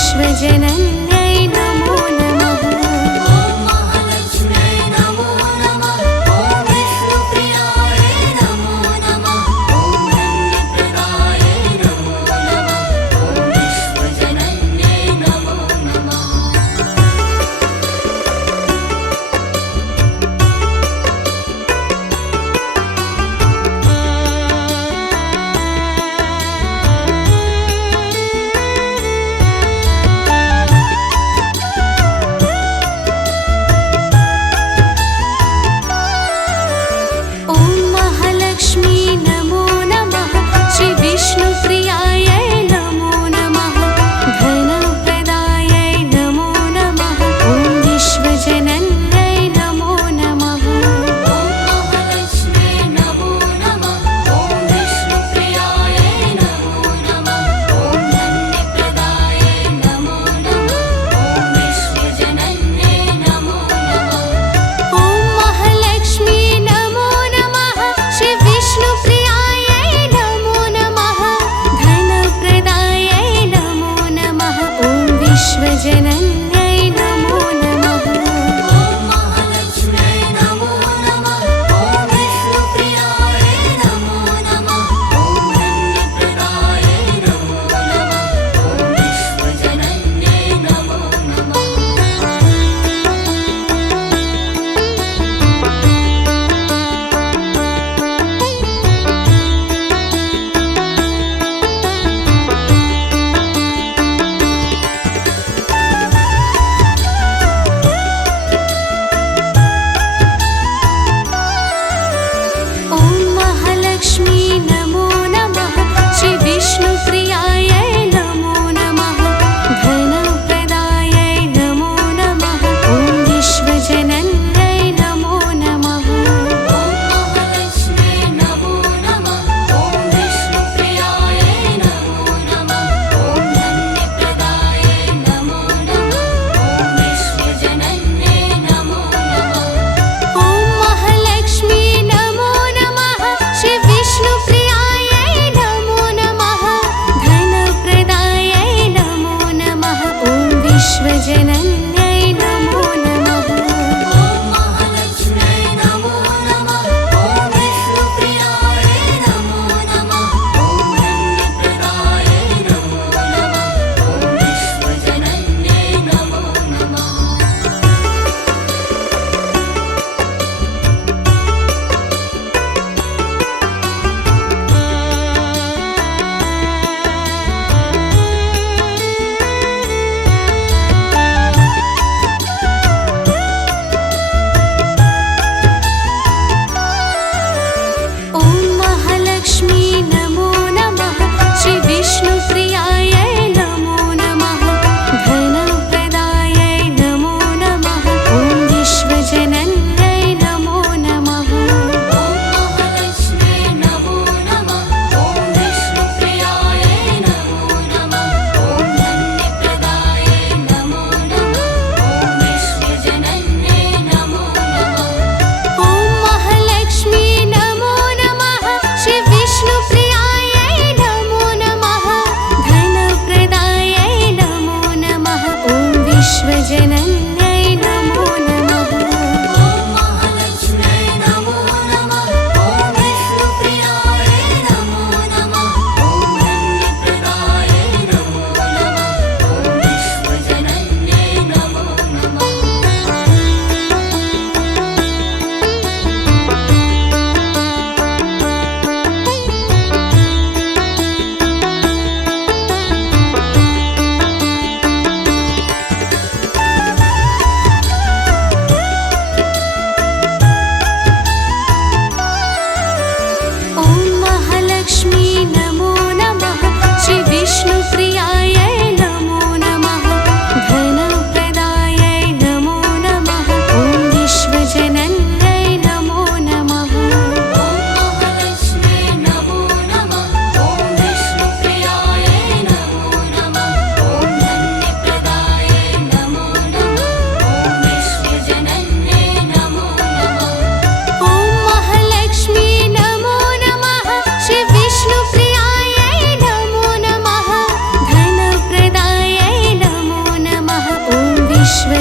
विश्वजनन्यै नमो नमः। ॐ महालक्ष्म्यै नमो नमः। ॐ विष्णुप्रियायै नमो नमः। ॐ धन्यप्रदायै नमो नमः। ॐ विश्वजनन्यै नमो नमः। ॐ महालक्ष्मी नमो नमः। श्री विष्णुप्रियायै नमो नमः। धनप्रदायै नमो नमः। ॐ विश्वजनन्यै नमो नमः। ॐ महालक्ष्म्यै नमो नमः। ॐ विष्णुप्रियायै नमो नमः। ॐ धन्यप्रदायै नमो नमः। ॐ विश्वजनन्यै नमो नमः। ॐ महालक्ष्मी नमो नमः। श्री विष्णुप्रियायै नमो नमः। धनप्रदायै नमो नमः। ॐ विश्वजनन्यै नमो नमः। ॐ महालक्ष्म्यै नमो नमः। ॐ विष्णुप्रियायै नमो नमः। ॐ धन्यप्रदायै नमो नमः। ॐ विश्वजनन्यै नमो नमः। ॐ महालक्ष्मी नमो नमः। श्री विष्णुप्रियायै नमो नमः। धनप्रदायै नमो नमः। ॐ विश्वजनन्यै नमो नमः। ॐ महालक्ष्म्यै नमो नमः। ॐ विष्णुप्रियायै नमो नमः। ॐ धन्यप्रदायै नमो नमः। ॐ विश्वजनन्यै नमो नमः। ॐ महालक्ष्मी नमो नमः। श्री विष्णुप्रियायै नमो नमः। धनप्रदायै नमो नमः। ॐ विश्वजनन्यै नमो नमः। ॐ महालक्ष्म्यै नमो नमः। ॐ विष्णुप्रियायै नमो नमः। ॐ धन्यप्रदायै नमो नमः। ॐ विश्वजनन्यै नमो नमः। ॐ महालक्ष्मी नमो नमः। श्री विष्णुप्रियायै नमो नमः। धनप्रदायै नमो नमः। ॐ विश्वजनन्यै नमो नमः। ॐ महालक्ष्म्यै नमो नमः। ॐ विष्णुप्रियायै नमो नमः। ॐ धन्यप्रदायै नमो नमः। ॐ विश्वजनन्यै नमो नमः। ॐ महालक्ष्मी नमो नमः। श्री विष्णुप्रियायै नमो नमः। धनप्रदायै नमो नमः। ॐ विश्वजनन्यै नमो नमः। ॐ महालक्ष्म्यै नमो नमः। ॐ विष्णुप्रियायै नमो नमः। ॐ धन्यप्रदायै नमो नमः। ॐ विश्वजनन्यै नमो नमः।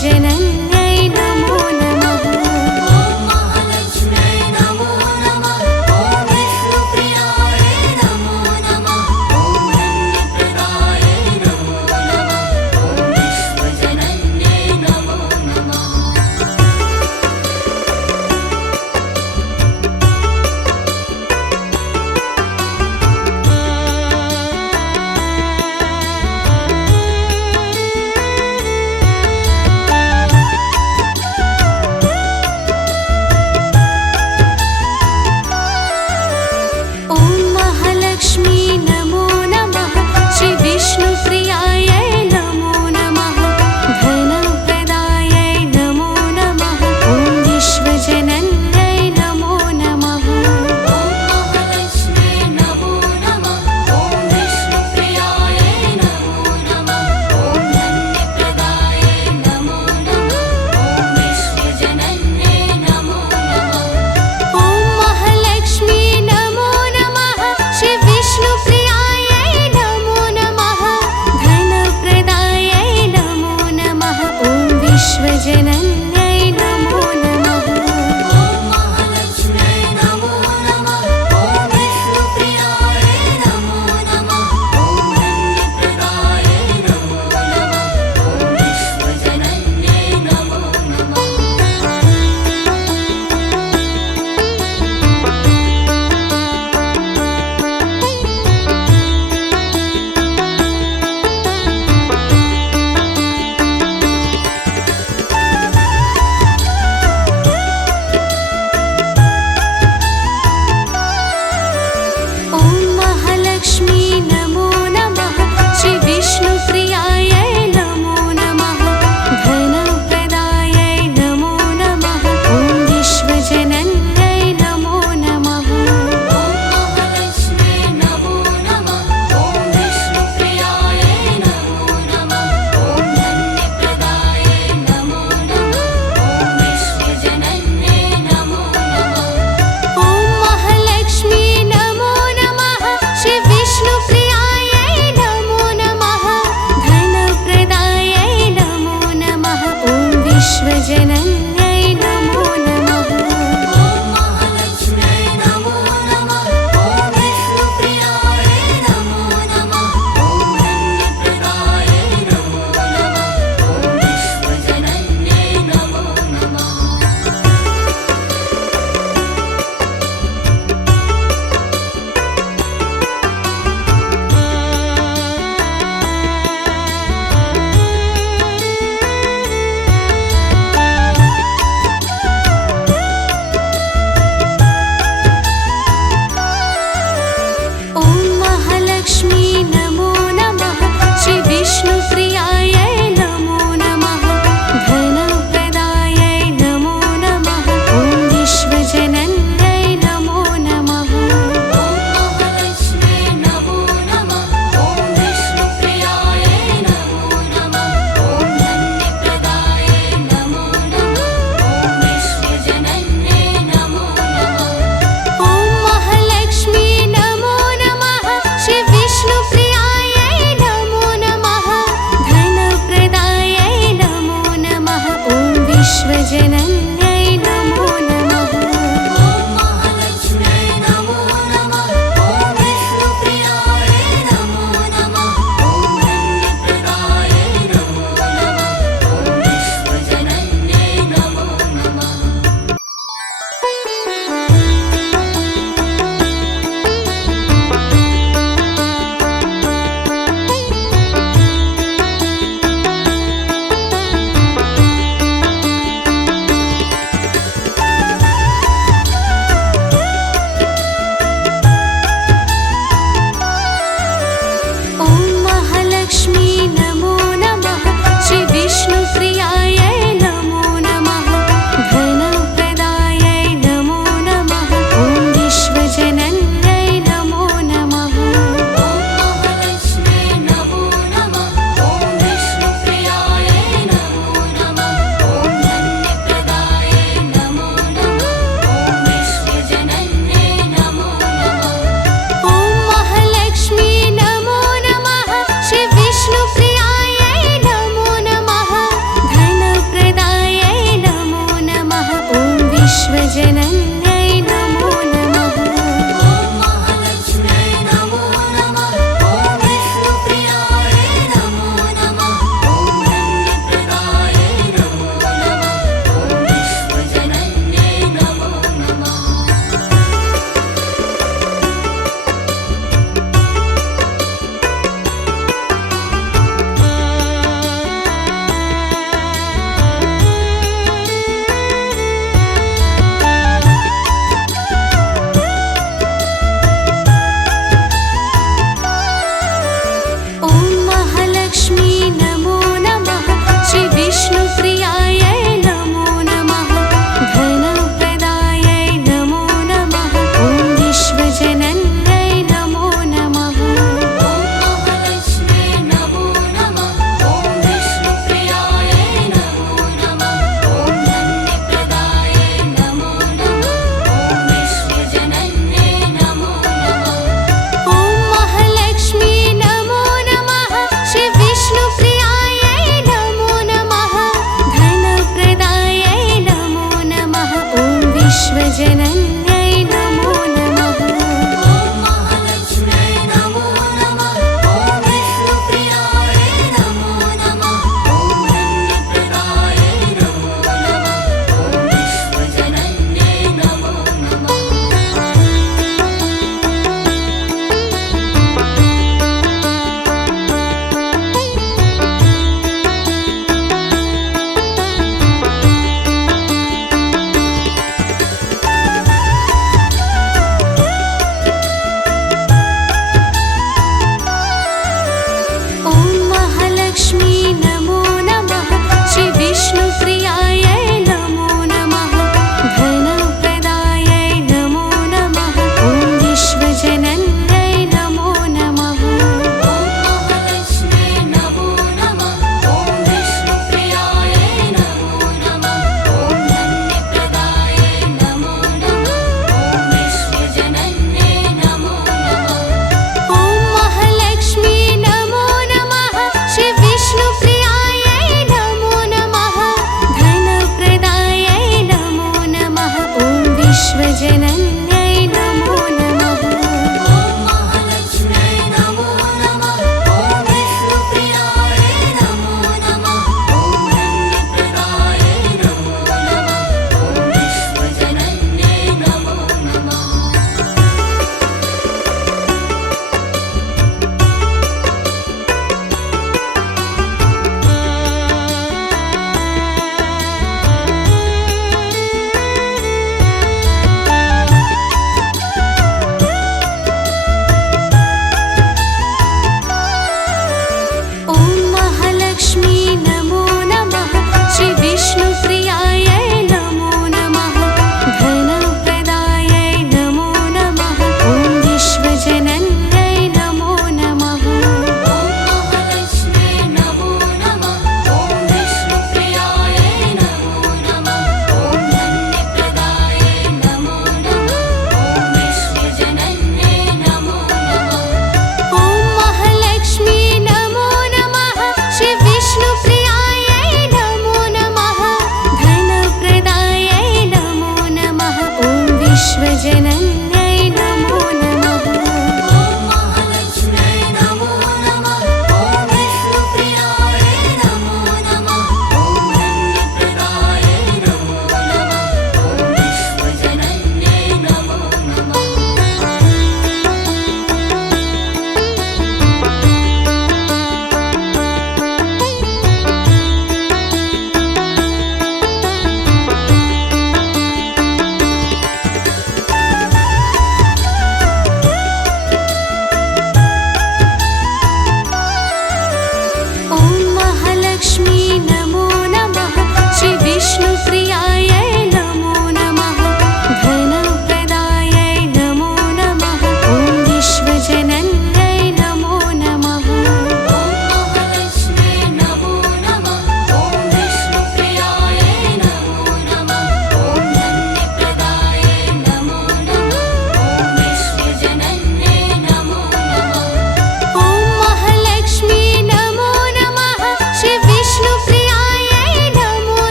विश्वजनन्यै